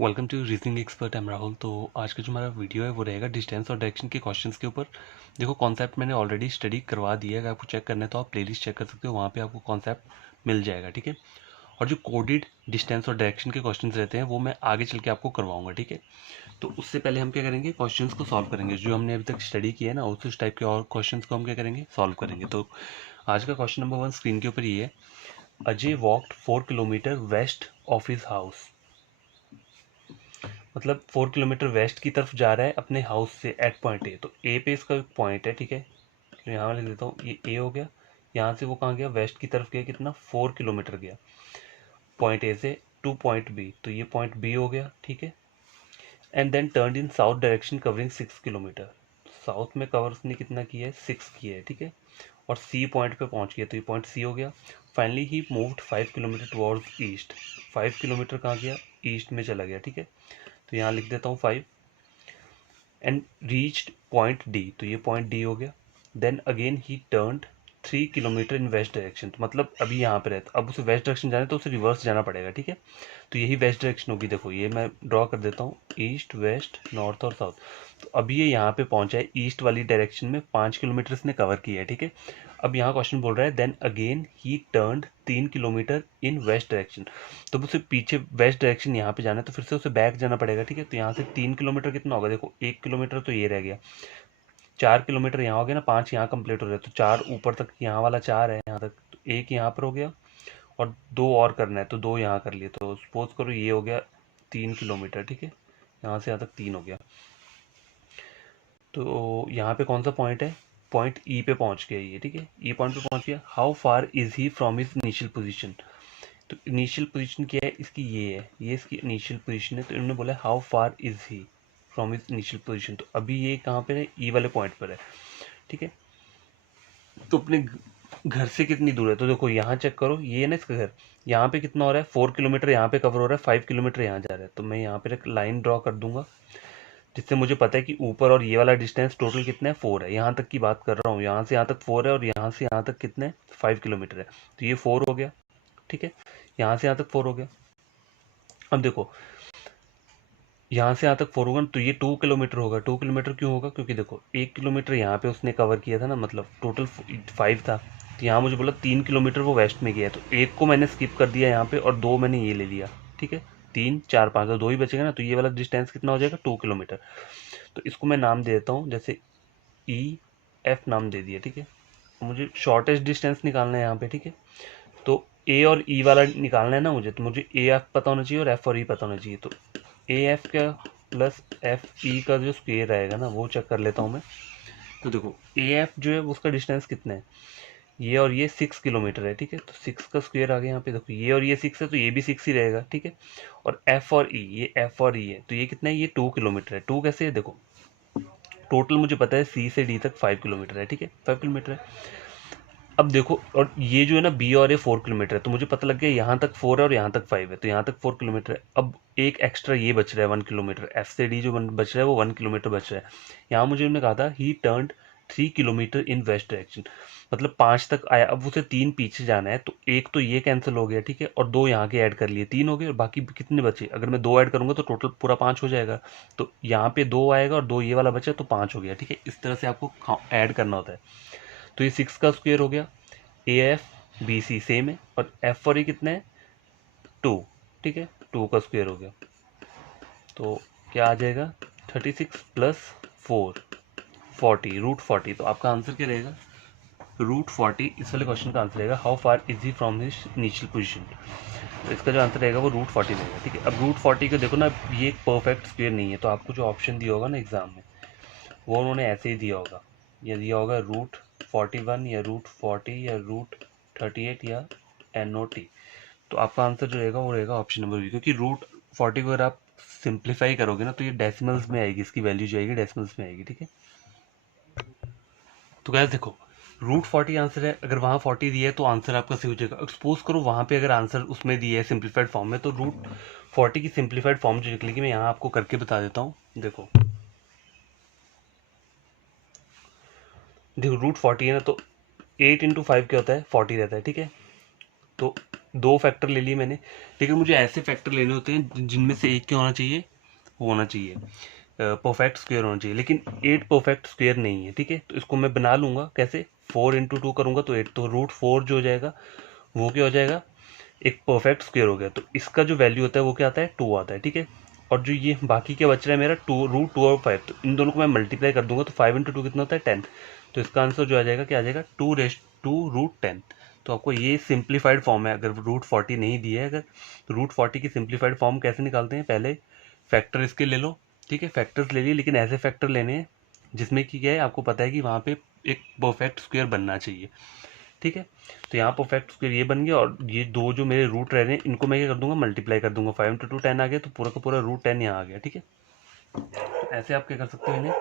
Welcome to reasoning expert. Am Rahul. तो आज का जो हमारा वीडियो है वो रहेगा डिस्टेंस और डायरेक्शन के क्वेश्चंस के ऊपर। देखो कॉन्सेप्ट मैंने ऑलरेडी स्टडी करवा दिया है, अगर आपको चेक करना है तो आप प्लेलिस्ट चेक कर सकते हो, वहाँ पे आपको कॉन्सेप्ट मिल जाएगा। ठीक है। और जो कोडेड डिस्टेंस और डायरेक्शन के क्वेश्चंस रहते हैं वो मैं आगे चल के आपको करवाऊंगा। ठीक है। तो उससे पहले हम क्या करेंगे, क्वेश्चंस को सॉल्व करेंगे। जो हमने अभी तक स्टडी किया है ना उस टाइप के और क्वेश्चंस को हम क्या करेंगे, सॉल्व करेंगे। तो आज का क्वेश्चन नंबर 1 स्क्रीन के ऊपर ये है। Ajay walked 4 kilometre west of his house. मतलब 4 किलोमीटर वेस्ट की तरफ जा रहा है अपने हाउस से एट पॉइंट ए। तो ए पे इसका पॉइंट है। ठीक है। तो यहाँ लिख देता हूँ, ये ए हो गया। यहाँ से वो कहाँ गया, वेस्ट की तरफ गया, कितना 4 किलोमीटर गया पॉइंट ए से टू पॉइंट बी। तो ये पॉइंट बी हो गया। ठीक है। And then turn in south direction covering 6 kilometre. South में कवर उसने कितना किया है, 6 किया है। ठीक है। और सी पॉइंट पे पहुंच गया, तो ये पॉइंट सी हो गया। Finally he moved 5 kilometre towards east. 5 kilometre कहाँ गया, ईस्ट में चला गया। ठीक है। तो यहाँ लिख देता हूँ 5 एंड रीच्ड पॉइंट डी। तो ये पॉइंट डी हो गया। Then again he turned 3 kilometre in west direction. तो मतलब अभी यहाँ पे रहता, अब उसे वेस्ट डायरेक्शन जाना है तो उसे रिवर्स जाना पड़ेगा। ठीक है। तो यही वेस्ट डायरेक्शन होगी। देखो ये मैं ड्रॉ कर देता हूँ, ईस्ट वेस्ट नॉर्थ और साउथ। तो अभी ये यहाँ पे पहुंचा है ईस्ट वाली डायरेक्शन में, 5 किलोमीटर इसने कवर किया है। ठीक है। अब यहाँ क्वेश्चन बोल रहा है then again he turned 3 kilometre in west direction. तो उसे पीछे वेस्ट डायरेक्शन यहाँ पे जाना है तो फिर से उसे बैक जाना पड़ेगा। ठीक है। तो यहाँ से 3 किलोमीटर कितना होगा, देखो 1 किलोमीटर तो ये रह गया, 4 किलोमीटर यहाँ हो गया ना, 5 यहाँ कंप्लीट हो रहा है। तो 4 ऊपर तक, यहाँ वाला 4 है यहाँ तक, तो 1 यहाँ पर हो गया और 2 और करना है तो 2 यहाँ कर लिए। तो सपोज करो ये हो गया 3 किलोमीटर। ठीक है। यहाँ से यहाँ तक 3 हो गया। तो यहाँ पे कौन सा पॉइंट है, पॉइंट ई पे पहुंच गया ये। ठीक है। ई पॉइंट पे पहुंच गया। How far is he from his initial position. तो इनिशियल पोजीशन क्या है इसकी, ये है, ये इसकी इनिशियल पोजीशन है। तो इन्होंने बोला how far is he from his initial position. तो अभी ये कहाँ पे है, ई वाले पॉइंट पर है। ठीक है। तो अपने घर से कितनी दूर है, तो देखो यहाँ चेक करो, ये है ना इसका घर, यहाँ पे कितना हो रहा है, 4 किलोमीटर यहाँ पे कवर हो रहा है, 5 किलोमीटर यहाँ जा रहा है। तो मैं यहाँ पे एक लाइन ड्रॉ कर दूंगा जिससे मुझे पता है कि ऊपर और ये वाला डिस्टेंस टोटल कितना है, 4 है। यहाँ तक की बात कर रहा हूँ, यहाँ से यहाँ तक 4 है और यहाँ से यहाँ तक कितने 5 किलोमीटर है। तो ये 4 हो गया। ठीक है। यहाँ से यहाँ तक 4 हो गया। अब देखो यहाँ से यहाँ तक 4 होगा तो ये 2 किलोमीटर होगा। 2 किलोमीटर क्यों होगा, क्योंकि देखो 1 किलोमीटर यहाँ पे उसने कवर किया था ना, मतलब टोटल 5 था। तो यहाँ मुझे बोला 3 किलोमीटर वो वेस्ट में गया है, तो एक को मैंने स्किप कर दिया यहाँ पे और 2 मैंने ये ले लिया। ठीक है। 3 4 5 तो 2 ही बचेगा ना, तो ये वाला डिस्टेंस कितना हो जाएगा, 2 किलोमीटर। तो इसको मैं नाम दे देता हूँ, जैसे ई एफ नाम दे दिया। ठीक है। मुझे शॉर्टेस्ट डिस्टेंस निकालना है यहाँ पे। ठीक है। तो ए और ई वाला निकालना है ना मुझे, तो मुझे ए एफ पता होना चाहिए और एफ और ई पता होना चाहिए। तो ए एफ का प्लस एफ ई का जो स्क्वायर आएगा ना वो चेक कर लेता हूँ मैं। तो देखो ए एफ जो है उसका डिस्टेंस कितना है, ये और ये 6 किलोमीटर है। ठीक है। तो 6 का स्क्वायर आ गया यहाँ पे, देखो ये और ये 6 है तो ये भी 6 ही रहेगा। ठीक है। और एफ और ई, ये एफ और ई है तो ये कितना है, ये 2 किलोमीटर है। 2 कैसे है, देखो टोटल मुझे पता है सी से डी तक 5 किलोमीटर है। ठीक है। 5 किलोमीटर है। अब देखो, और ये जो है ना बी और ए 4 किलोमीटर है, तो मुझे पता लग गया यहाँ तक 4 है और यहाँ तक 5 है, तो यहाँ तक 4 किलोमीटर है। अब एक एक्स्ट्रा ये बच रहा है 1 किलोमीटर, एफ से डी जो बच रहा है वो 1 किलोमीटर बच रहा है। यहाँ मुझे उन्होंने कहा था ही turned 3 kilometre in west direction, मतलब 5 तक आया। अब उसे 3 पीछे जाना है, तो एक तो ये कैंसिल हो गया। ठीक है। और 2 यहाँ के ऐड कर लिए, 3 हो गए और बाकी कितने बचे, अगर मैं 2 ऐड करूंगा तो टोटल पूरा 5 हो जाएगा। तो यहाँ पे 2 आएगा और 2 ये वाला बचा तो 5 हो गया। ठीक है। इस तरह से आपको ऐड करना होता है। तो ये 6 का स्क्वायर हो गया, A F B C same है, और एफ और ए कितना है 2। ठीक है। 2 का स्क्वायर हो गया तो क्या आ जाएगा, 36 प्लस 4 40, रूट 40। तो आपका आंसर क्या रहेगा, रूट 40। इस वाले क्वेश्चन का आंसर रहेगा how far is he from his initial position. तो इसका जो आंसर रहेगा वो रूट 40 रहेगा। ठीक है। अब रूट 40 को देखो ना, ये एक परफेक्ट स्क्वायर नहीं है, तो आपको जो ऑप्शन दिया होगा ना एग्जाम में वो उन्होंने ऐसे ही दिया होगा, या दिया होगा रूट 41 या रूट 40 या रूट 38 या NOT। तो आपका आंसर जो रहेगा वो रहेगा ऑप्शन नंबर बी, क्योंकि रूट 40 को अगर आप सिंप्लीफाई करोगे ना तो ये डेसिमल्स में आएगी, इसकी वैल्यू जो आएगी डेसिमल्स में आएगी। ठीक है। तो गैस देखो रूट 40 आंसर है, अगर वहाँ 40 दिया है तो आंसर आपका सही हो जाएगा। सपोज करो वहाँ पे अगर आंसर उसमें दिया है सिंप्लीफाइड फॉर्म में, तो रूट 40 की सिंप्लीफाइड फॉर्म जो निकलेगी मैं यहाँ आपको करके बता देता हूँ। देखो देखो रूट 40 है ना, तो 8 इंटू 5 क्या होता है, 40 रहता है। ठीक है। तो दो फैक्टर ले लिए मैंने, लेकिन मुझे ऐसे फैक्टर लेने होते हैं जिनमें से एक क्या होना चाहिए, होना चाहिए परफेक्ट स्क्वायर होना चाहिए, लेकिन 8 परफेक्ट स्क्वायर नहीं है, ठीक है। तो इसको मैं बना लूँगा कैसे, 4 इंटू 2 करूँगा तो 8, तो रूट 4 जो हो जाएगा वो क्या हो जाएगा, एक परफेक्ट स्क्वायर हो गया। तो इसका जो वैल्यू होता है वो क्या आता है, 2 आता है, ठीक है। और जो ये बाकी क्या बच रहा है मेरा, रूट 2 और 5, तो इन दोनों को मैं मल्टीप्लाई कर दूंगा तो 5 इंटू 2 कितना होता है, 10। तो इसका आंसर जो आ जाएगा क्या आ जाएगा, 2 रूट 10। तो आपको ये सिंप्लीफाइड फॉर्म है, अगर रूट 40 नहीं दिया है अगर, तो रूट 40 की सिंप्लीफाइड फॉर्म कैसे निकालते हैं, पहले फैक्टर इसके ले लो, ठीक है, फैक्टर्स ले लिए, लेकिन ऐसे फैक्टर लेने हैं जिसमें कि क्या है, आपको पता है कि वहाँ पे एक परफेक्ट स्क्वायर बनना चाहिए, ठीक है। तो यहाँ परफेक्ट स्क्वायर ये बन गया, और ये दो जो मेरे रूट रह रहे हैं इनको मैं क्या कर दूंगा, मल्टीप्लाई कर दूंगा, 5 इंटू 2 10 आ गया, तो पूरा का पूरा रूट 10 यहाँ आ गया, ठीक है। तो ऐसे आप क्या कर सकते हो, इन्हें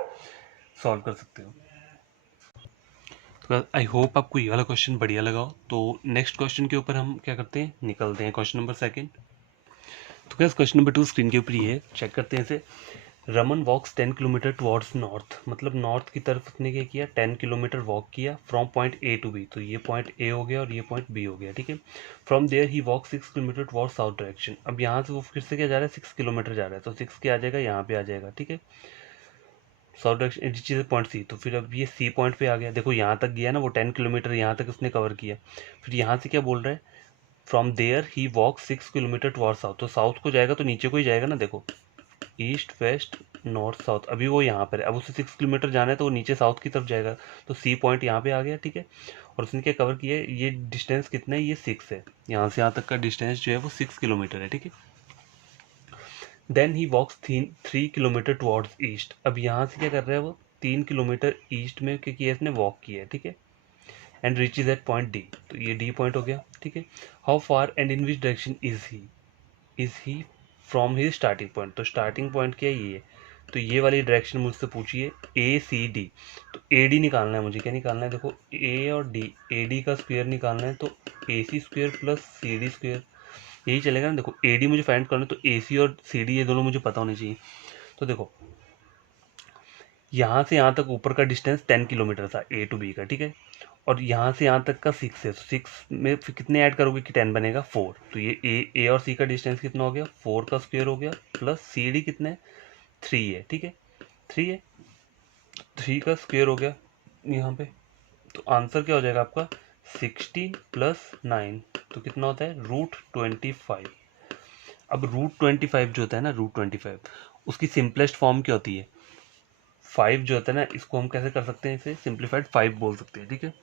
सॉल्व कर सकते हो। तो आई होप आपको ये वाला क्वेश्चन बढ़िया लगा हो। तो नेक्स्ट क्वेश्चन के ऊपर हम क्या करते हैं, निकलते हैं क्वेश्चन नंबर 2। तो क्या क्वेश्चन नंबर 2 स्क्रीन के ऊपर ही है, चेक करते हैं इसे। Raman walks 10 kilometre towards north, मतलब नॉर्थ की तरफ उसने क्या किया, 10 किलोमीटर वॉक किया from point A to B, तो ये पॉइंट ए हो गया और ये पॉइंट बी हो गया, ठीक है। From there he walk 6 kilometre towards south direction, अब यहाँ से वो फिर से क्या जा रहा है, 6 किलोमीटर जा रहा है, तो 6 क्या आ जाएगा, यहाँ पे आ जाएगा, ठीक है। साउथ डायरेक्शन चीज़ पॉइंट सी, तो फिर अब ये सी पॉइंट पे आ गया, देखो यहाँ तक गया ना वो 10 किलोमीटर यहाँ तक उसने कवर किया। फिर यहाँ से क्या बोल रहा है, from there he walk 6 kilometre towards south, तो साउथ को जाएगा तो नीचे को ही जाएगा ना, देखो ईस्ट वेस्ट नॉर्थ साउथ, अभी वो यहाँ पर है, अब उसे 6 किलोमीटर जाना है तो वो नीचे साउथ की तरफ जाएगा, तो सी पॉइंट यहाँ पे आ गया, ठीक है। और उसने क्या कवर किया है, ये डिस्टेंस कितना है, ये 6 है, यहाँ से यहाँ तक का डिस्टेंस जो है वो 6 किलोमीटर है, ठीक है। Then he walks 3 kilometre towards east, अब यहाँ से क्या कर रहा है वो, 3 किलोमीटर ईस्ट में क्या किया इसने, वॉक किया है, ठीक है। And reach is at point D, तो ये डी पॉइंट हो गया, ठीक है। How far and in which direction is he from his starting point, तो स्टार्टिंग पॉइंट क्या है, ये, तो ये वाली डायरेक्शन मुझसे पूछिए ए सी डी, तो ए डी निकालना है मुझे, क्या निकालना है, देखो ए और डी, ए डी का स्क्वायर निकालना है, तो A C square plus C D square, यही चलेगा ना। देखो ए डी मुझे फाइंड करना है, तो ए सी और सी डी ये दोनों मुझे पता होने चाहिए। तो देखो यहाँ से यहाँ तक ऊपर का डिस्टेंस 10 किलोमीटर था ए टू बी का, ठीक है। और यहाँ से यहाँ तक का 6 है, 6 में फिर कितने ऐड करोगे कि 10 बनेगा, 4, तो ये ए और सी का डिस्टेंस कितना हो गया, 4 का स्क्वायर हो गया, प्लस सी डी कितना है, 3 है, ठीक है, 3 है, 3 का स्क्वायर हो गया यहाँ पे। तो आंसर क्या हो जाएगा आपका, 16 प्लस 9, तो कितना होता है, रूट 25। अब रूट 25 जो होता है ना, रूट 25 उसकी सिंपलेस्ट फॉर्म क्या होती है, 5 जो होता है ना, इसको हम कैसे कर सकते हैं, इसे सिंप्लीफाइड 5 बोल सकते हैं, ठीक है।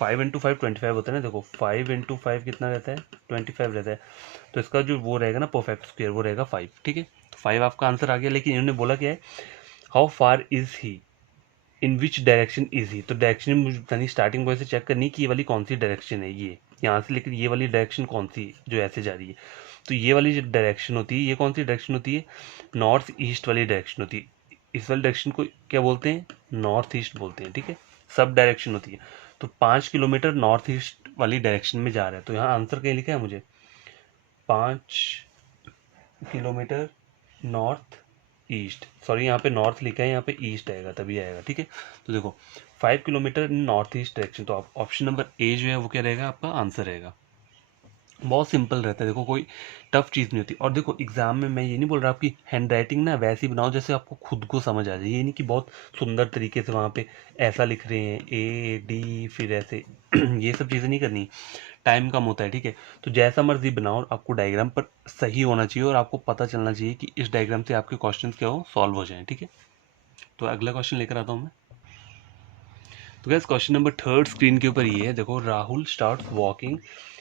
5 इंटू 5 25 होता है ना, देखो 5 इंटू 5 कितना रहता है, 25 रहता है। तो इसका जो वो रहेगा ना परफेक्ट स्क्वायर, वो रहेगा 5, ठीक है। तो 5 आपका आंसर आ गया, लेकिन इन्होंने बोला क्या है, how far is he, in which direction is ही, तो डायरेक्शन मुझे पता नहीं, स्टार्टिंग पॉइंट से चेक करनी कि ये वाली कौन सी डायरेक्शन है, ये यहाँ से, लेकिन ये वाली डायरेक्शन कौन सी है जो ऐसे जा रही है, तो ये वाली जो डायरेक्शन होती है, ये कौन सी डायरेक्शन होती है, नॉर्थ ईस्ट वाली डायरेक्शन होती है। इस वाली डायरेक्शन को क्या बोलते हैं, नॉर्थ ईस्ट बोलते हैं, ठीक है, सब डायरेक्शन होती है। तो 5 किलोमीटर नॉर्थ ईस्ट वाली डायरेक्शन में जा रहा है, तो यहाँ आंसर क्या लिखा है मुझे, 5 किलोमीटर नॉर्थ ईस्ट, सॉरी यहाँ पे नॉर्थ लिखा है, यहाँ पे ईस्ट आएगा तभी आएगा, ठीक है। तो देखो 5 किलोमीटर नॉर्थ ईस्ट डायरेक्शन, तो आप ऑप्शन नंबर ए जो है वो क्या रहेगा, आपका आंसर रहेगा। बहुत सिंपल रहता है, देखो कोई टफ चीज़ नहीं होती। और देखो एग्जाम में मैं ये नहीं बोल रहा आपकी हैंड राइटिंग ना वैसी बनाओ जैसे आपको खुद को समझ आ जाए, ये नहीं कि बहुत सुंदर तरीके से वहाँ पे ऐसा लिख रहे हैं ए डी फिर ऐसे ये सब चीज़ें नहीं करनी, टाइम कम होता है, ठीक है। तो जैसा मर्जी बनाओ, आपको डायग्राम पर सही होना चाहिए और आपको पता चलना चाहिए कि इस डायग्राम से आपके क्वेश्चन क्या हो, सॉल्व हो जाए, ठीक है। तो अगला क्वेश्चन लेकर आता हूँ मैं। तो गैस क्वेश्चन नंबर 3 स्क्रीन के ऊपर ये है, देखो Rahul start walking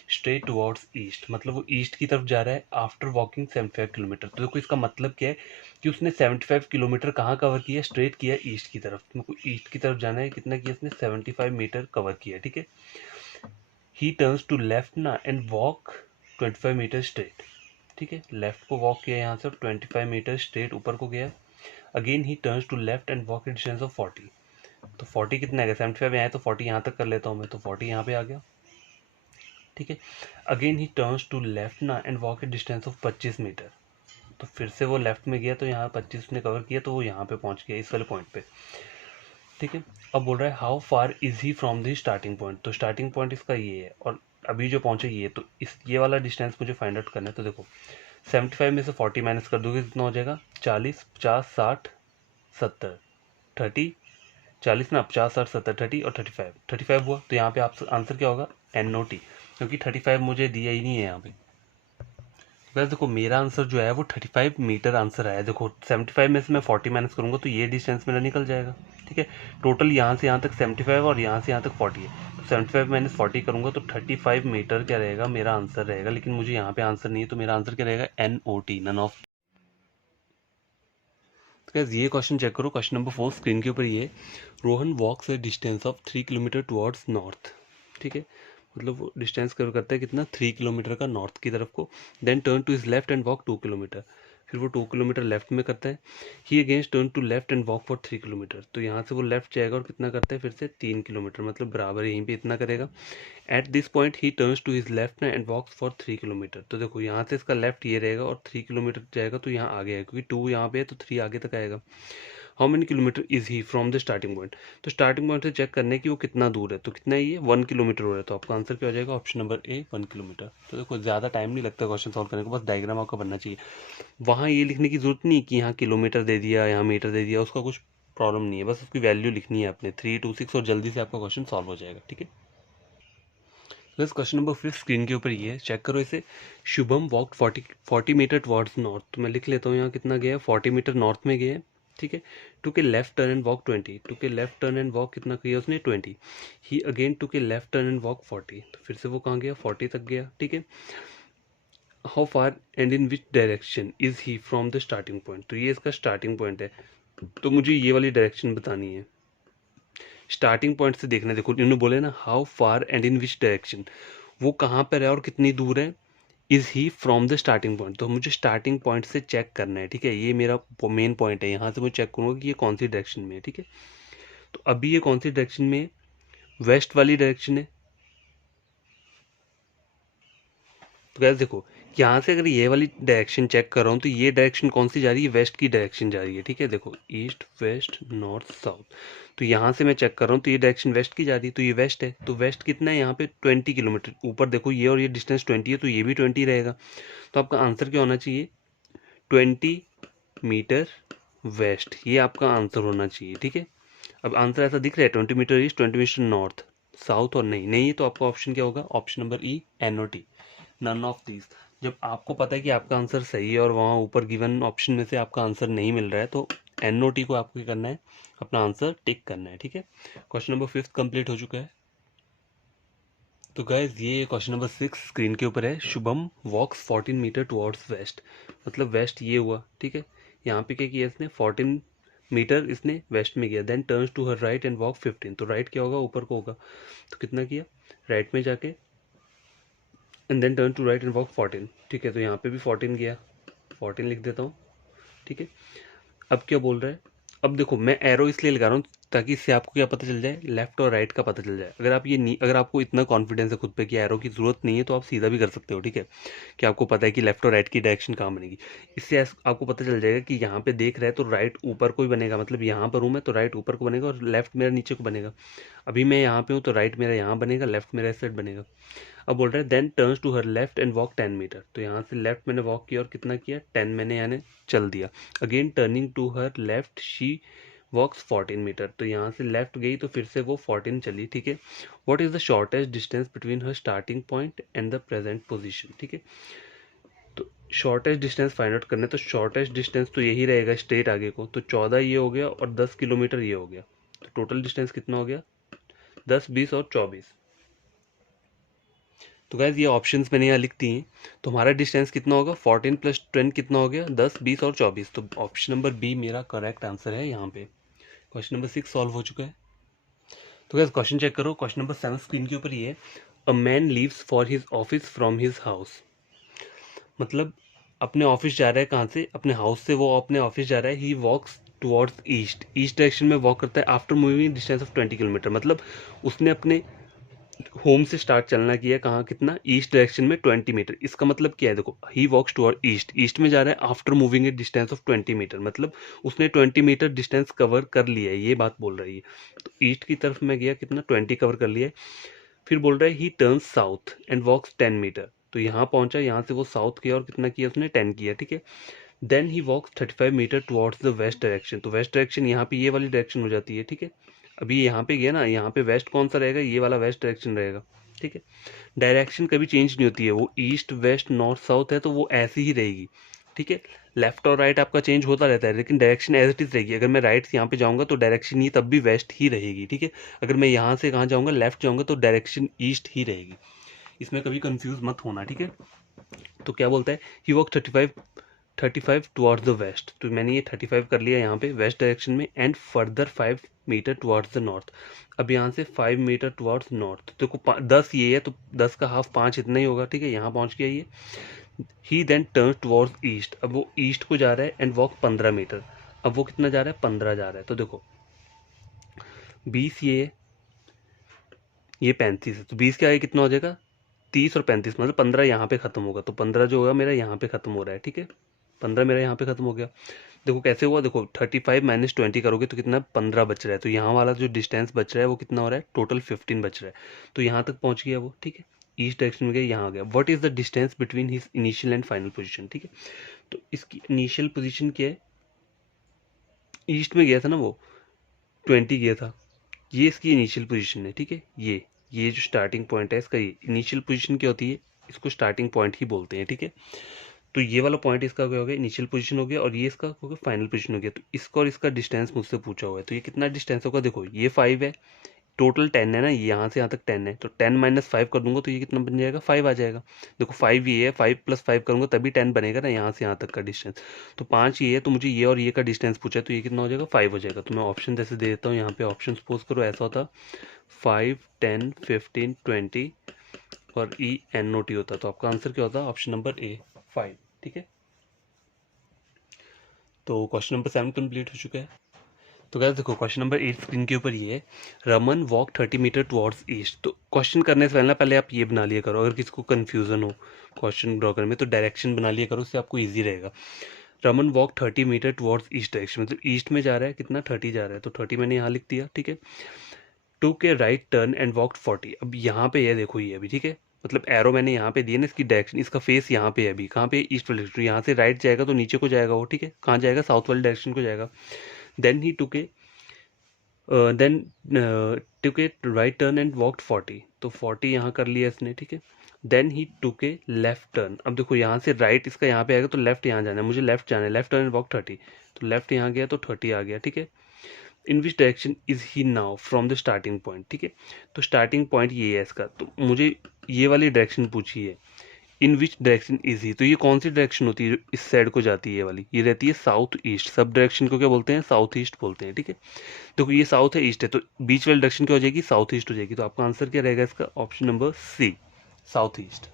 straight towards east, मतलब वो ईस्ट की तरफ जा रहा है आफ्टर वॉकिंग 75 किलोमीटर। तो देखो इसका मतलब क्या है कि उसने 75 किलोमीटर कहाँ कवर किया, स्ट्रेट किया ईस्ट की तरफ, तुमको ईस्ट की तरफ जाना है, कितना किया उसने, 75 मीटर कवर किया, ठीक है। ही टर्न्स टू लेफ्ट ना एंड वॉक 25 मीटर स्ट्रेट, ठीक है, लेफ्ट को वॉक किया यहाँ से 25 मीटर स्ट्रेट ऊपर को गया। Again he turns to left and walk a distance of 40, तो 40 कितना है, 75 यहाँ है तो 40 यहाँ तक कर लेता हूँ मैं, तो 40 यहाँ पे आ गया, ठीक है। Again he turns to left ना and walk a distance of 25 metre, तो फिर से वो लेफ्ट में गया तो यहाँ 25 ने कवर किया, तो वो यहाँ पे पहुँच गया इस वाले पॉइंट पे, ठीक है। अब बोल रहा है how far is he from the starting point, तो स्टार्टिंग पॉइंट इसका ये है और अभी जो पहुंचे ये, तो इस ये वाला डिस्टेंस मुझे फाइंड आउट करना है। तो देखो 75 में से 40 माइनस कर दोगे कितना हो जाएगा, 40, 50, 60, 70, 30, 40 ना, 50, 60, 70, 30 और 35 हुआ। तो यहाँ पे आप आंसर क्या होगा, NOT, क्योंकि 35 मुझे दिया ही नहीं है यहाँ पे। वैसे देखो मेरा आंसर जो है वो 35 मीटर आंसर आया। देखो 75 में से मैं 40 माइनस करूँगा तो ये डिस्टेंस मेरा निकल जाएगा, ठीक है। टोटल यहाँ से यहाँ तक 75 और यहाँ से यहाँ तक 40 है, तो 75 माइनस 40 करूँगा तो 35 मीटर क्या रहेगा, मेरा आंसर रहेगा। लेकिन मुझे यहाँ पे आंसर नहीं है, तो मेरा आंसर क्या रहेगा, NOT, नन ऑफ। तो गाइस ये क्वेश्चन चेक करो, क्वेश्चन नंबर 4 स्क्रीन के ऊपर ये, Rohan walks a distance of 3 kilometre towards north, ठीक है। मतलब वो डिस्टेंस कवर करता है कितना, 3 किलोमीटर का नॉर्थ की तरफ को। Then turn to his left and walk 2 kilometre, फिर वो 2 किलोमीटर लेफ्ट में करता है। He against turn to left and walk for 3 kilometre, तो यहाँ से वो लेफ्ट जाएगा और कितना करता है फिर से 3 किलोमीटर, मतलब बराबर यहीं पे इतना करेगा। At this point he turns to his left and walks for 3 kilometre, तो देखो यहाँ से इसका लेफ्ट ये रहेगा और 3 किलोमीटर जाएगा, तो यहाँ आगे है क्योंकि 2 यहाँ पे है तो 3 आगे तक आएगा। How many kilometre is he from the starting point, तो स्टार्टिंग पॉइंट से चेक करने की वो कितना दूर है, तो कितना है ये 1 किलोमीटर हो रहा है, तो आपका आंसर क्या हो जाएगा, ऑप्शन नंबर ए 1 किलोमीटर। तो देखो ज़्यादा टाइम नहीं लगता क्वेश्चन सॉल्व करने को, बस डायग्राम आपका बनना चाहिए। वहाँ ये लिखने की जरूरत नहीं कि यहाँ किलोमीटर दे दिया, यहाँ मीटर दे दिया, उसका कुछ प्रॉब्लम नहीं है, बस उसकी वैल्यू लिखनी है अपने 3, 2, 6 और जल्दी से आपका क्वेश्चन सॉल्व हो जाएगा, ठीक है। बस क्वेश्चन नंबर 5 स्क्रीन के ऊपर ये है, चेक करो इसे। Shubham walk 40 metre towards north, तो मैं लिख लेता हूँ यहाँ कितना गया है, 40 मीटर नॉर्थ में गया है, ठीक है। Took left turn and walk 20, took left turn and walk कितना किया उसने 20। He again took left turn and walk 40, तो फिर से वो कहाँ गया 40 तक गया, ठीक है। How far and in which direction is he from the starting point, तो ये इसका स्टार्टिंग पॉइंट है, तो मुझे ये वाली डायरेक्शन बतानी है। स्टार्टिंग पॉइंट से देखना है, देखो इन्होंने बोले ना how far and in which direction, वो कहाँ पर है और कितनी दूर है, is he from the starting point, तो मुझे स्टार्टिंग पॉइंट से चेक करना है, ठीक है। ये मेरा मेन पॉइंट है, यहाँ से मैं चेक करूँगा कि ये कौन सी डायरेक्शन में है, ठीक है। तो अभी ये कौन सी डायरेक्शन में है, वेस्ट वाली डायरेक्शन है। तो गैस देखो यहाँ से अगर ये वाली डायरेक्शन चेक कर रहा हूँ तो ये डायरेक्शन कौन सी जा रही है, वेस्ट की डायरेक्शन जा रही है, ठीक है। देखो ईस्ट वेस्ट नॉर्थ साउथ, तो यहाँ से मैं चेक कर रहा हूँ तो ये डायरेक्शन वेस्ट की जा रही है, तो ये वेस्ट है। तो वेस्ट कितना है यहाँ पे 20 किलोमीटर ऊपर, देखो ये और ये डिस्टेंस 20 है, तो ये भी 20 रहेगा। तो आपका आंसर क्या होना चाहिए, 20 मीटर वेस्ट, ये आपका आंसर होना चाहिए, ठीक है। अब आंसर ऐसा दिख रहा है 20 metre east, 20 metre north south, और नहीं है, तो आपका ऑप्शन क्या होगा, option number E NOT, none of these. जब आपको पता है कि आपका आंसर सही है और वहाँ ऊपर गिवन ऑप्शन में से आपका आंसर नहीं मिल रहा है, तो NOT को आपको क्या करना है, अपना आंसर टिक करना है, ठीक है। क्वेश्चन नंबर 5 कंप्लीट हो चुका है। तो गाइज ये क्वेश्चन नंबर 6 स्क्रीन के ऊपर है, शुभम वॉक्स 14 मीटर टुवर्ड्स वेस्ट, मतलब वेस्ट ये हुआ, ठीक है। यहाँ पे क्या किया इसने, 14 मीटर इसने वेस्ट में किया। Then turns to her right and walk 15, तो राइट क्या होगा, ऊपर को होगा, तो कितना किया, राइट में जाके and then turn to right and walk 14, ठीक है। तो यहाँ पे भी 14 गया, 14 लिख देता हूँ, ठीक है। अब क्या बोल रहा है, अब देखो मैं एरो इसलिए लगा रहा हूँ ताकि इससे आपको क्या पता चल जाए, लेफ्ट और राइट का पता चल जाए। अगर आप अगर आपको इतना कॉन्फिडेंस है खुद पे कि एरो की ज़रूरत नहीं है, तो आप सीधा भी कर सकते हो, ठीक है, कि आपको पता है कि लेफ्ट और राइट की डायरेक्शन कहाँ बनेगी। इससे आपको पता चल जाएगा कि यहाँ पे देख रहा है तो राइट ऊपर को ही बनेगा, मतलब यहाँ पर हूँ मैं तो राइट ऊपर को बनेगा और लेफ्ट मेरा नीचे को बनेगा। अभी मैं यहाँ पे हूँ तो राइट मेरा यहाँ बनेगा, लेफ्ट मेरा इस साइड बनेगा। अब बोल रहा है then turns to her left and walk 10 metre, तो यहाँ से लेफ्ट मैंने वॉक किया और कितना किया 10 मैंने यानी चल दिया। Again turning to her left she walks 14 metre, तो यहाँ से लेफ्ट गई तो फिर से वो 14 चली, ठीक है। What is the shortest distance between her starting point and the present position, ठीक है। तो शॉर्टेस्ट डिस्टेंस फाइंड आउट करना है, तो शॉर्टेस्ट डिस्टेंस तो यही रहेगा स्ट्रेट आगे को, तो 14 ये हो गया और 10 किलोमीटर ये हो गया, तो टोटल डिस्टेंस कितना हो गया 10, 20 और 24। तो गाइज ये ऑप्शंस मैंने यहाँ लिख दी हैं, तो हमारा डिस्टेंस कितना होगा 14 + 10 कितना हो गया 10, 20 और 24, तो ऑप्शन नंबर बी मेरा करेक्ट आंसर है यहाँ पे। क्वेश्चन नंबर 6 सॉल्व हो चुका है। तो गाइज क्वेश्चन चेक करो, क्वेश्चन नंबर 7 स्क्रीन के ऊपर ये है, a man leaves for his office from his house, मतलब अपने ऑफिस जा रहा है, कहाँ से, अपने हाउस से वो अपने ऑफिस जा रहा है। ही वॉक्स टुवर्ड्स ईस्ट, ईस्ट डायरेक्शन में वॉक करता है after moving distance of 20 kilometre, मतलब उसने अपने होम से स्टार्ट चलना किया, कहाँ कितना, ईस्ट डायरेक्शन में 20 मीटर। इसका मतलब क्या है, देखो he walks toward east, east में जा रहा है after moving a distance of 20 metre, मतलब उसने 20 मीटर डिस्टेंस कवर कर लिया है, ये बात बोल रही है। तो ईस्ट की तरफ में गया, कितना 20 कवर कर लिया है। फिर बोल रहा है he turns south and walks 10 metre, तो यहाँ पहुंचा, यहाँ से वो साउथ किया और कितना किया उसने 10 किया, ठीक है। Then he walks 35 metres towards the west direction, तो वेस्ट डायरेक्शन यहाँ पे ये वाली डायरेक्शन हो जाती है, ठीक है। अभी यहाँ पे गया ना, यहाँ पे वेस्ट कौन सा रहेगा, ये वाला वेस्ट डायरेक्शन रहेगा, ठीक है। डायरेक्शन कभी चेंज नहीं होती है, वो ईस्ट वेस्ट नॉर्थ साउथ है तो वो ऐसी ही रहेगी, ठीक है। लेफ्ट और राइट आपका चेंज होता रहता है, लेकिन डायरेक्शन एज इट इज रहेगी। अगर मैं राइट यहाँ पे जाऊंगा तो डायरेक्शन ये तब भी वेस्ट ही रहेगी, ठीक है। अगर मैं यहाँ से कहाँ जाऊंगा, लेफ्ट जाऊंगा, तो डायरेक्शन ईस्ट ही रहेगी। इसमें कभी कंफ्यूज मत होना, ठीक है। तो क्या बोलता है, he walk 35 towards the west, तो मैंने ये 35 कर लिया यहाँ पे वेस्ट डायरेक्शन में, and further 5 metres towards the north. अब यहाँ से 5 मीटर टुवर्ड्स नॉर्थ, तो 10 ये है तो 10 का हाफ 5 इतना ही होगा, ठीक है। यहाँ पहुँच गया ये। ही देन टर्न टुवर्ड्स ईस्ट, अब वो ईस्ट को जा रहा है, एंड वॉक 15 मीटर। अब वो कितना जा रहा है, 15 जा रहा है, तो देखो 20 ये 35 है, तो 20 के आगे कितना हो जाएगा, 30 और 35, मतलब 15 यहाँ पे खत्म होगा, तो 15 जो होगा मेरा यहाँ पे खत्म हो रहा है, ठीक है। 15 मेरा यहाँ पे खत्म हो गया। देखो कैसे हुआ, देखो 35 माइनस 20 करोगे तो कितना 15 बच रहा है, तो यहाँ वाला जो डिस्टेंस बच रहा है वो कितना हो रहा है, टोटल 15 बच रहा है। तो यहाँ तक पहुँच गया वो, ठीक है। ईस्ट डायरेक्शन में गया, यहाँ आ गया। What is the distance between his initial and final position, ठीक है। तो इसकी इनिशियल पोजीशन क्या है, ईस्ट में गया था ना वो, 20 गया था, ये इसकी इनिशियल पोजीशन है, ठीक है। ये जो स्टार्टिंग पॉइंट है इसका, ये इनिशियल पोजीशन क्या होती है, इसको स्टार्टिंग पॉइंट ही बोलते हैं, ठीक है। तो ये वाला पॉइंट इसका क्या हो गया, इनिशियल पोजीशन हो गया, और ये इसका हो गया फाइनल पोजीशन हो गया। तो इसका और इसका डिस्टेंस मुझसे पूछा हुआ है, तो ये कितना डिस्टेंस होगा, देखो ये 5 है, टोटल 10 है ना, यहाँ से यहाँ तक 10 है, तो 10 माइनस 5 कर दूंगा तो ये कितना बन जाएगा, 5 आ जाएगा। देखो 5 ये है, 5 प्लस 5 करूंगा तभी 10 बनेगा ना, यहाँ से यहाँ तक का डिस्टेंस। तो 5 ये है, तो मुझे ये और ये का डिस्टेंस पूछा है, तो ये कितना हो जाएगा, 5 हो जाएगा। तो मैं ऑप्शन जैसे दे देता हूँ यहाँ पे, ऑप्शन सपोज करो ऐसा होता 5 10 15 20 और ENOT होता, तो आपका आंसर क्या होता, ऑप्शन नंबर ए 5, ठीक है। तो क्वेश्चन नंबर 7 कंप्लीट हो चुका है। तो क्या देखो क्वेश्चन नंबर 8 स्क्रीन के ऊपर ये है, Raman walk 30 metres towards east. तो क्वेश्चन करने से पहले आप ये बना लिया करो, अगर किसी को कन्फ्यूजन हो क्वेश्चन ड्रॉ करने में तो डायरेक्शन बना लिया करो, उससे आपको ईजी रहेगा। Raman walk 30 metres towards east direction, मतलब ईस्ट में जा रहा है, कितना 30 जा रहा है, तो 30 मैंने यहाँ लिख दिया, ठीक है। टू के राइट टर्न एंड वॉक 40, अब यहाँ पे ये देखो ये अभी, ठीक है, मतलब एरो मैंने यहाँ पे दिया ना, इसकी डायरेक्शन, इसका फेस यहाँ पे है अभी, कहाँ पे, ईस्ट वाली डायरेक्शन। यहाँ से राइट जाएगा तो नीचे को जाएगा वो, ठीक है, कहाँ जाएगा, साउथ वाली डायरेक्शन को जाएगा। Then he took a then took a right turn and walked 40, तो 40 यहाँ कर लिया इसने, ठीक है। Then he took a left turn, अब देखो यहाँ से राइट इसका यहाँ पे आएगा तो लेफ्ट यहाँ जाना है, मुझे लेफ्ट जाना है, लेफ्ट टर्न एंड वॉक 30, तो लेफ्ट यहाँ गया तो 30 आ गया, ठीक है। In which direction is he now from the starting point, ठीक है। तो स्टार्टिंग पॉइंट ये है इसका, तो मुझे ये वाली डायरेक्शन पूछी है, इन विच डायरेक्शन इज ही, तो ये कौन सी डायरेक्शन होती है जो इस साइड को जाती है, ये वाली ये रहती है साउथ ईस्ट, सब डायरेक्शन को क्या बोलते हैं, साउथ ईस्ट बोलते हैं, ठीक है। देखो ये साउथ है, ईस्ट है, तो बीच वाली डायरेक्शन क्या हो जाएगी, साउथ ईस्ट हो जाएगी। तो आपका आंसर क्या रहेगा इसका, option number C, south east,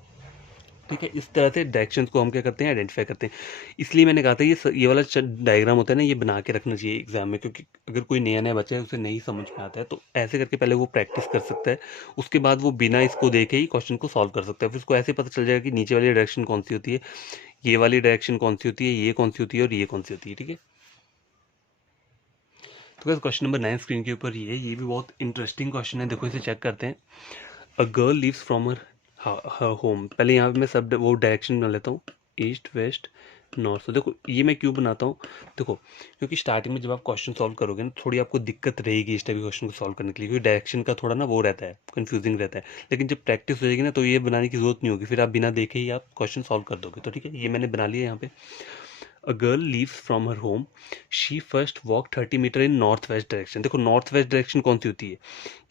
ठीक है। इस तरह से डायरेक्शंस को हम क्या करते हैं, आइडेंटिफाई करते हैं। इसलिए मैंने कहा था ये वाला डायग्राम होता है ना, ये बना के रखना चाहिए एग्जाम में, क्योंकि अगर कोई नया नया बच्चा है उसे नहीं समझ में आता है तो ऐसे करके पहले वो प्रैक्टिस कर सकता है, उसके बाद वो बिना इसको देखे ही क्वेश्चन को सॉल्व कर सकता है। फिर उसको ऐसे पता चल जाएगा कि नीचे वाली डायरेक्शन कौन सी होती है, ये वाली डायरेक्शन कौन सी होती है, ये कौन सी होती है और ये कौन सी होती है, ठीक है। तो बस क्वेश्चन नंबर 9 स्क्रीन के ऊपर ये भी बहुत इंटरेस्टिंग क्वेश्चन है, देखो इसे चेक करते हैं। अ girl leaves from her home, पहले यहाँ पे मैं सब वो डायरेक्शन बना लेता हूँ, ईस्ट वेस्ट नॉर्थ। तो देखो ये मैं क्यों बनाता हूँ, देखो क्योंकि स्टार्टिंग में जब आप क्वेश्चन सॉल्व करोगे ना, थोड़ी आपको दिक्कत रहेगी इस टाइप के क्वेश्चन को सॉल्व करने के लिए, क्योंकि डायरेक्शन का थोड़ा ना वो रहता है, कंफ्यूजिंग रहता है। लेकिन जब प्रैक्टिस हो जाएगी ना तो ये बनाने की जरूरत नहीं होगी, फिर आप बिना देखे ही आप क्वेश्चन सॉल्व कर दोगे। तो ठीक है, ये मैंने बना लिया यहाँ पे। A girl leaves from her home, she first walk 30 metre in north west direction. देखो नॉर्थ वेस्ट डायरेक्शन कौन सी होती है,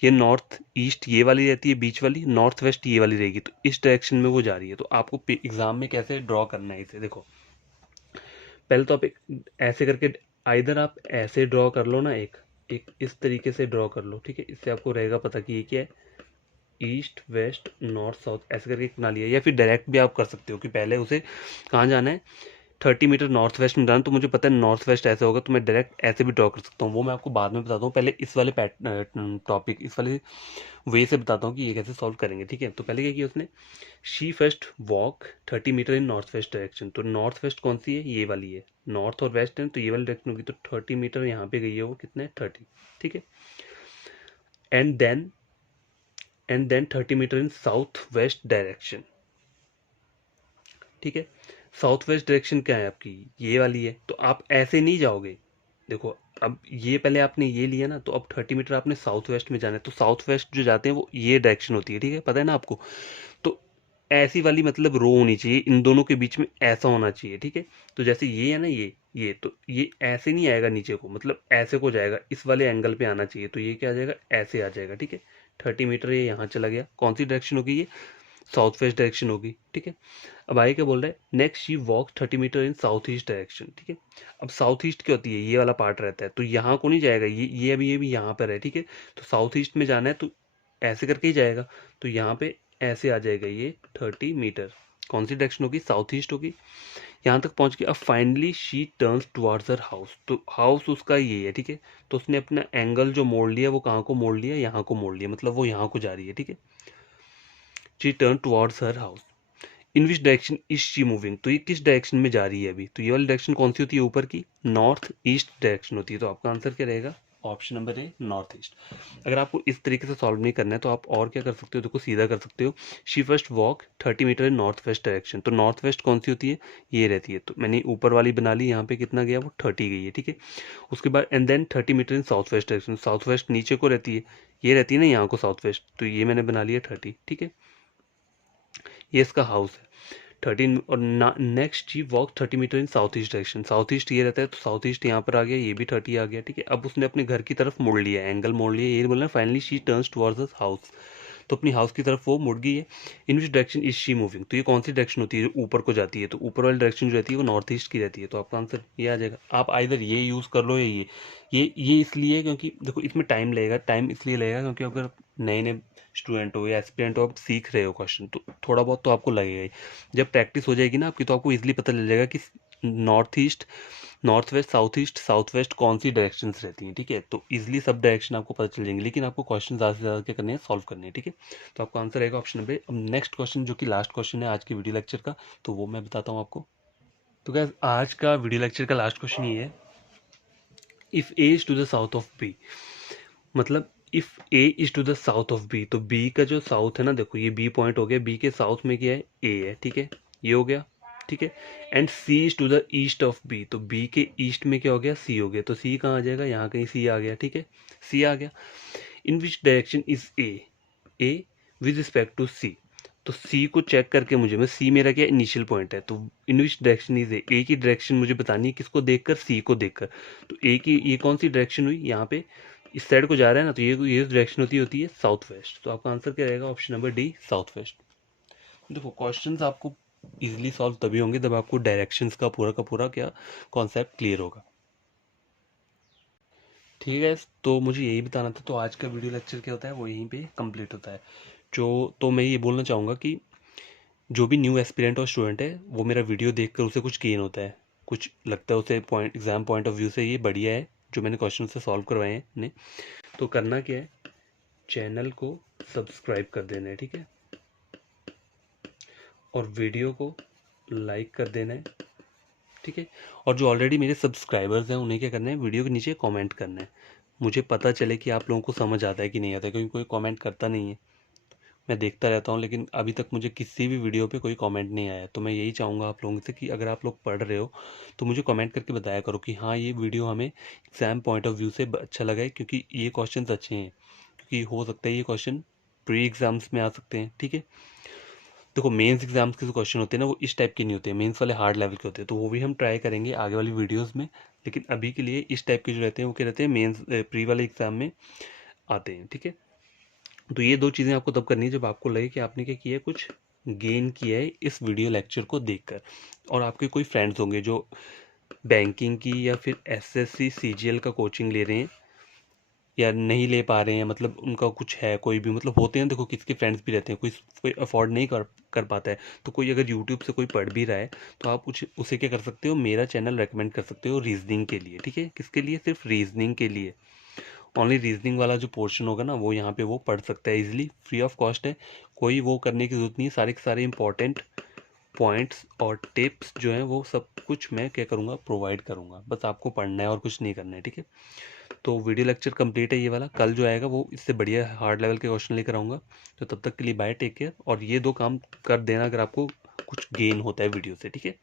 ये नॉर्थ ईस्ट ये वाली रहती है बीच वाली, नॉर्थ वेस्ट ये वाली रहेगी, तो इस डायरेक्शन में वो जा रही है। तो आपको एग्जाम में कैसे ड्रॉ करना है इसे, देखो पहले तो आप एक ऐसे करके, आइदर आप ऐसे ड्रॉ कर लो ना, एक एक इस तरीके से ड्रॉ कर लो, ठीक है, इससे आपको रहेगा पता कि ये क्या है, ईस्ट वेस्ट नॉर्थ साउथ ऐसे करके बना लिया। या फिर डायरेक्ट भी आप कर सकते हो कि पहले उसे कहाँ जाना है, 30 मीटर नॉर्थ वेस्ट में जाना, तो मुझे पता है नॉर्थ वेस्ट ऐसे होगा, तो मैं डायरेक्ट ऐसे भी ड्रॉ कर सकता हूँ, वो मैं आपको बाद में बताता हूँ। पहले इस वाले टॉपिक इस वाले वे से बताता हूँ कि ये कैसे सॉल्व करेंगे, ठीक है। तो पहले क्या किया उसने, she first walk 30 metre in north west direction, तो नॉर्थ वेस्ट कौन सी है, ये वाली है, नॉर्थ और वेस्ट है तो ये वाली डायरेक्शन होगी, तो 30 मीटर यहाँ पे गई है, वो कितना है 30, ठीक है। And then and then 30 metre in south west direction. ठीक है, साउथ वेस्ट डायरेक्शन क्या है आपकी, ये वाली है, तो आप ऐसे नहीं जाओगे। देखो अब ये पहले आपने ये लिया ना, तो अब 30 मीटर आपने साउथ वेस्ट में जाना है, तो साउथ वेस्ट जो जाते हैं वो ये डायरेक्शन होती है, ठीक है, पता है ना आपको। तो ऐसी वाली मतलब रो होनी चाहिए, इन दोनों के बीच में ऐसा होना चाहिए, ठीक है। तो जैसे ये है ना, ये तो ये ऐसे नहीं आएगा नीचे को, मतलब ऐसे को जाएगा, इस वाले एंगल पे आना चाहिए, तो ये क्या आ जाएगा, ऐसे आ जाएगा, ठीक है। 30 मीटर ये यहाँ चला गया, कौन सी डायरेक्शन होगी ये, साउथ वेस्ट डायरेक्शन होगी, ठीक है। अब आगे क्या बोल रहा है, next she walk 30 metre in south east direction, ठीक है। अब साउथ ईस्ट क्या होती है, ये वाला पार्ट रहता है, तो यहाँ को नहीं जाएगा, ये भी यहाँ पर है, ठीक है। तो साउथ ईस्ट में जाना है तो ऐसे करके ही जाएगा, तो यहाँ पे ऐसे आ जाएगा ये 30 मीटर, कौन सी डायरेक्शन होगी, साउथ ईस्ट होगी। यहाँ तक पहुंच गया। अब finally she turns towards her house, तो हाउस उसका ये है, ठीक है। तो उसने अपना एंगल जो मोड़ लिया वो कहाँ को मोड़ लिया, यहाँ को मोड़ लिया, मतलब वो यहाँ को जा रही है, ठीक है। She turn towards her house. In which direction is she moving, तो ये किस डायरेक्शन में जा रही है अभी, तो ये वाली डायरेक्शन कौन सी होती है ऊपर की, नॉर्थ ईस्ट डायरेक्शन होती है, तो आपका आंसर क्या रहेगा, option number A north east. अगर आपको इस तरीके से सॉल्व नहीं करना है तो आप और क्या कर सकते हो, देखो सीधा कर सकते हो, she first walk 30 metre in north west direction, तो नॉर्थ वेस्ट कौन सी होती है, ये रहती है, तो मैंने ऊपर वाली बना ली, यहाँ पे कितना गया वो 30 गई है, ठीक है। उसके बाद and then 30 metre in south west direction, south west नीचे को रहती है, ये रहती है ना यहाँ को साउथ वेस्ट, तो ये मैंने बना लिया 30, ठीक है। ये इसका हाउस है 13, और नेक्स्ट जी walk 30 metre in south east direction, south east ये रहता है, तो साउथ ईस्ट यहाँ पर आ गया, ये भी 30 आ गया, ठीक है। अब उसने अपने घर की तरफ मुड़ लिया, एंगल मोड़ लिया, ये बोलना finally she turns towards house, तो अपनी हाउस की तरफ वो मुड़ गई है। In which direction is she moving, तो ये कौन सी डायरेक्शन होती है, ऊपर को जाती है, तो ऊपर वाली डायरेक्शन जो रहती है वो नॉर्थ ईस्ट की रहती है, तो आपका आंसर ये आ जाएगा। आप आइदर ये यूज़ कर लो या ये इसलिए क्योंकि देखो इसमें टाइम लगेगा, टाइम इसलिए लगेगा क्योंकि अगर नए नए स्टूडेंट हो या एस्पिरेंट हो, आप सीख रहे हो क्वेश्चन, तो थोड़ा बहुत तो आपको लगेगा ही। जब प्रैक्टिस हो जाएगी ना आपकी, तो आपको इजीली पता चल जाएगा कि north east, north west, south east, south west कौन सी डायरेक्शंस रहती हैं, ठीक है। तो इजीली सब डायरेक्शन आपको पता चल जाएंगे, लेकिन आपको क्वेश्चन ज़्यादा से ज़्यादा क्या करने हैं, सॉल्व करने हैं, ठीक है। तो आपका आंसर रहेगा ऑप्शन नंबर। अब नेक्स्ट क्वेश्चन जो कि लास्ट क्वेश्चन है आज के वीडियो लेक्चर का, तो वो मैं बताता हूँ आपको। तो गाइस आज का वीडियो लेक्चर का लास्ट क्वेश्चन ये है, if A is to the south of B, मतलब if A is to the south of B, तो बी का जो साउथ है ना, देखो ये बी पॉइंट हो गया, बी के साउथ में क्या है, ए है, ठीक है, ये हो गया, ठीक है। And C is to the east of B, तो बी के ईस्ट में क्या हो गया, सी हो गया, तो सी कहाँ आ जाएगा, यहाँ कहीं सी आ गया, ठीक है, सी आ गया। In which direction is A with respect to C, तो सी को चेक करके मुझे, मैं सी मेरा क्या इनिशियल पॉइंट है, तो इन विच डायरेक्शन इज ए की डायरेक्शन मुझे बतानी है, किसको देखकर, सी को देखकर। तो ए की ये कौन सी डायरेक्शन हुई, यहाँ पे इस साइड को जा रहा है ना, तो ये डायरेक्शन होती है साउथ वेस्ट, तो आपका आंसर क्या रहेगा, option number D south west. देखो क्वेश्चंस आपको इजीली सॉल्व तभी होंगे जब आपको डायरेक्शंस का पूरा क्या कॉन्सेप्ट क्लियर होगा, ठीक है। तो मुझे यही बताना था, तो आज का वीडियो लेक्चर क्या होता है वो यहीं पे कंप्लीट होता है। जो तो मैं ये बोलना चाहूँगा कि जो भी न्यू एस्पिरेंट और स्टूडेंट है वो मेरा वीडियो देखकर उसे कुछ गेन होता है, कुछ लगता है उसे point, exam point of view से ये बढ़िया है जो मैंने क्वेश्चन से सॉल्व करवाए हैं ने, तो करना क्या है, चैनल को सब्सक्राइब कर देना है, ठीक है, और वीडियो को लाइक कर देना है, ठीक है। और जो ऑलरेडी मेरे सब्सक्राइबर्स हैं उन्हें क्या करना है, वीडियो के नीचे कमेंट करना है, मुझे पता चले कि आप लोगों को समझ आता है कि नहीं आता है, क्योंकि कोई कमेंट करता नहीं है, मैं देखता रहता हूँ लेकिन अभी तक मुझे किसी भी वीडियो पे कोई कमेंट नहीं आया। तो मैं यही चाहूँगा आप लोगों से कि अगर आप लोग पढ़ रहे हो तो मुझे कमेंट करके बताया करो कि हाँ ये वीडियो हमें एग्ज़ाम पॉइंट ऑफ व्यू से अच्छा लगा है, क्योंकि ये क्वेश्चन अच्छे हैं, क्योंकि हो सकता है ये क्वेश्चन प्री एग्ज़ाम्स में आ सकते हैं, ठीक है। देखो मेंस एग्जाम्स के जो क्वेश्चन होते हैं ना वो इस टाइप के नहीं होते हैं, मेंस वाले हार्ड लेवल के होते हैं, तो वो भी हम ट्राई करेंगे आगे वाली वीडियोस में, लेकिन अभी के लिए इस टाइप के जो रहते हैं वो क्या रहते हैं, मेंस प्री वाले एग्जाम में आते हैं, ठीक है। तो ये दो चीज़ें आपको तब करनी है जब आपको लगे कि आपने क्या किया है, कुछ गेन किया है इस वीडियो लेक्चर को देखकर। और आपके कोई फ्रेंड्स होंगे जो बैंकिंग की या फिर एसएससी सीजीएल का कोचिंग ले रहे हैं या नहीं ले पा रहे हैं, मतलब उनका कुछ है, कोई भी मतलब होते हैं, देखो किसके फ्रेंड्स भी रहते हैं, कोई अफोर्ड नहीं कर पाता है, तो कोई अगर यूट्यूब से कोई पढ़ भी रहा है तो आप उसे क्या कर सकते हो, मेरा चैनल रेकमेंड कर सकते हो रीजनिंग के लिए, ठीक है। किसके लिए, सिर्फ रीजनिंग के लिए, ओनली रीजनिंग वाला जो पोर्शन होगा ना वो यहाँ पे वो पढ़ सकता है इजीली, फ्री ऑफ कॉस्ट है, कोई वो करने की जरूरत नहीं है, सारे के सारे इंपॉर्टेंट पॉइंट्स और टिप्स जो हैं वो सब कुछ मैं क्या करूँगा, प्रोवाइड करूँगा। बस आपको पढ़ना है और कुछ नहीं करना है, ठीक है। तो वीडियो लेक्चर कंप्लीट है ये वाला। कल जो आएगा वो इससे बढ़िया हार्ड लेवल के क्वेश्चन लेकर आऊँगा। तो तब तक के लिए बाय, टेक केयर। और ये 2 काम कर देना अगर आपको कुछ गेन होता है वीडियो से, ठीक है।